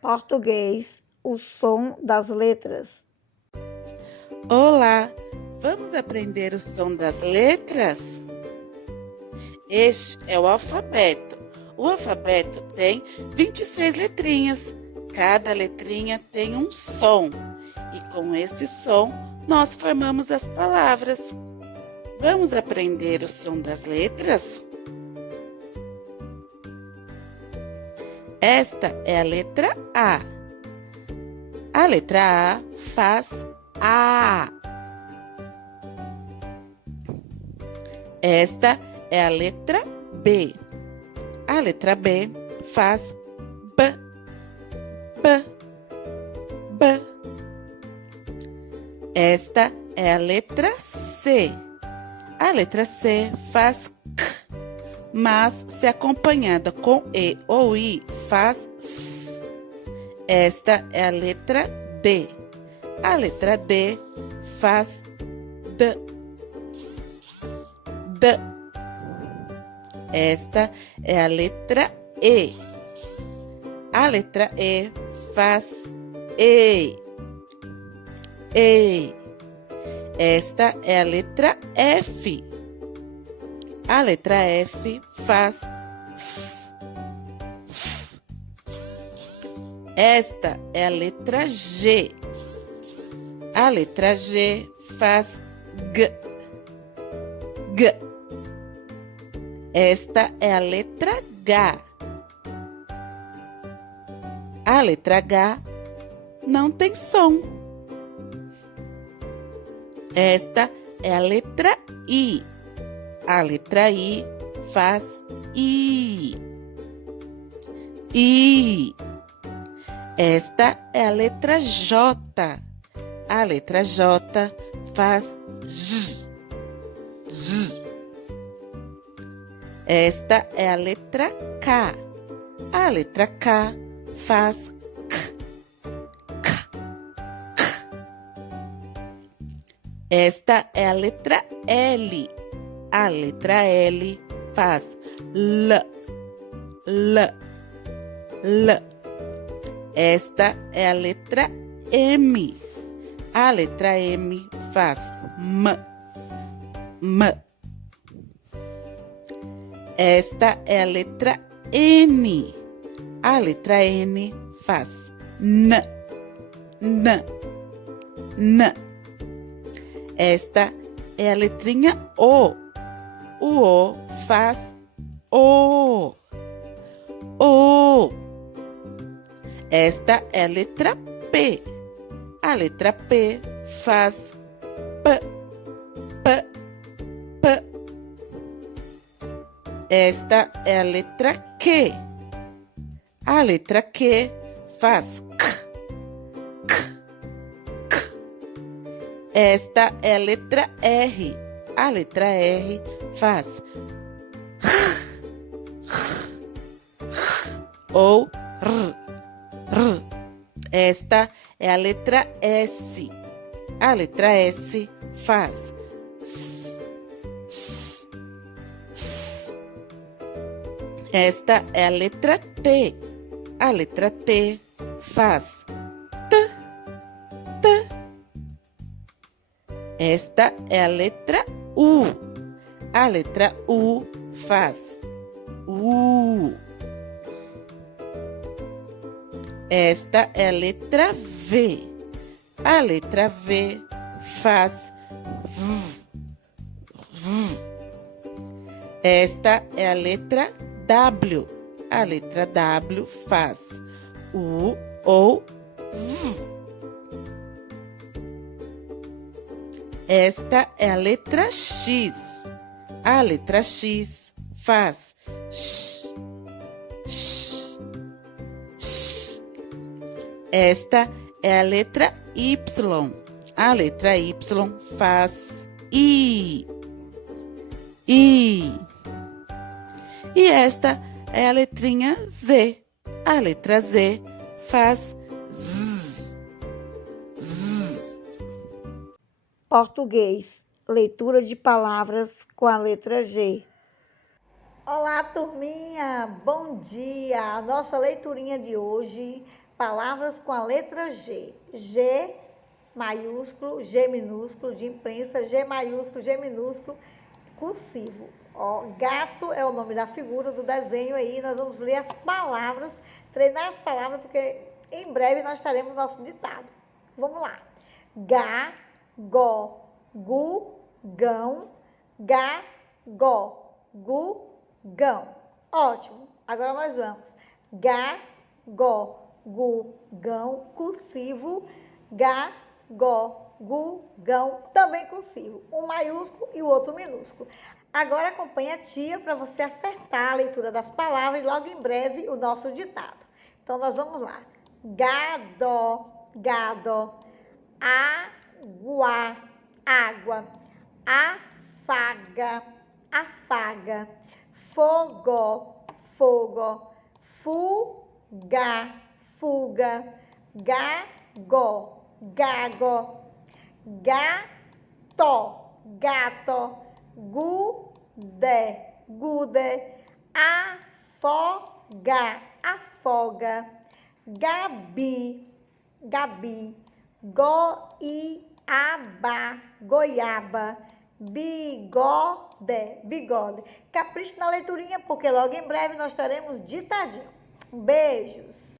Português, o som das letras. Olá, vamos aprender o som das letras? Este é o alfabeto. O alfabeto tem 26 letrinhas. Cada letrinha tem um som. E com esse som, nós formamos as palavras. Vamos aprender o som das letras? Esta é a letra A. A letra A faz A. Esta é a letra B. A letra B faz B, B, B. Esta é a letra C. A letra C faz K, mas se acompanhada com E ou I, faz S. Esta é a letra D. A letra D faz D, D. Esta é a letra E. A letra E faz E, E. Esta é a letra F. A letra F faz F, F. Esta é a letra G. A letra G faz G, G. Esta é a letra H. A letra H não tem som. Esta é a letra I. A letra I faz I, I. Esta é a letra J. A letra J faz J, J. Esta é a letra K. A letra K faz K, K, K. Esta é a letra L. A letra L faz L, L, L. Esta é a letra M. A letra M faz M, M. Esta é a letra N. A letra N faz N, N, N. Esta é a letrinha O. O O faz O, O. Esta é a letra P. A letra P faz P, P, P. Esta é a letra Q. A letra Q faz K, K, K. Esta é a letra R. A letra R faz ou R, R. Esta é a letra S. A letra S faz S, S, S. Esta é a letra T. A letra T faz T, T. Esta é a letra U. A letra U faz U. Esta é a letra V. A letra V faz V, V. Esta é a letra W. A letra W faz U ou V. Esta é a letra X. A letra X faz X, X, X. Esta é a letra Y. A letra Y faz I, I. E esta é a letrinha Z. A letra Z faz Z, Z. Português, leitura de palavras com a letra G. Olá, turminha! Bom dia! A nossa leiturinha de hoje palavras com a letra G. G maiúsculo, G minúsculo, de imprensa, G maiúsculo, G minúsculo, cursivo. Ó, gato é o nome da figura do desenho aí. Nós vamos ler as palavras, treinar as palavras, porque em breve nós teremos nosso ditado. Vamos lá. Gá, gó, gu, gão, gá, gó, gu, gão. Ótimo. Agora nós vamos. Gá, gó, gu, gão, cursivo, gá, gó, gu, gão, também cursivo. Um maiúsculo e o outro minúsculo. Agora acompanhe a tia para você acertar a leitura das palavras e logo em breve o nosso ditado. Então nós vamos lá. Gado, gado, água, água, afaga, afaga, fogo, fogo, fuga, fuga, gago, gago, gato, gato, gude, gude, afoga, afoga, gabi, gabi, goiaba, goiaba, bigode, bigode. Capriche na leiturinha, porque logo em breve nós teremos ditadinho. Beijos!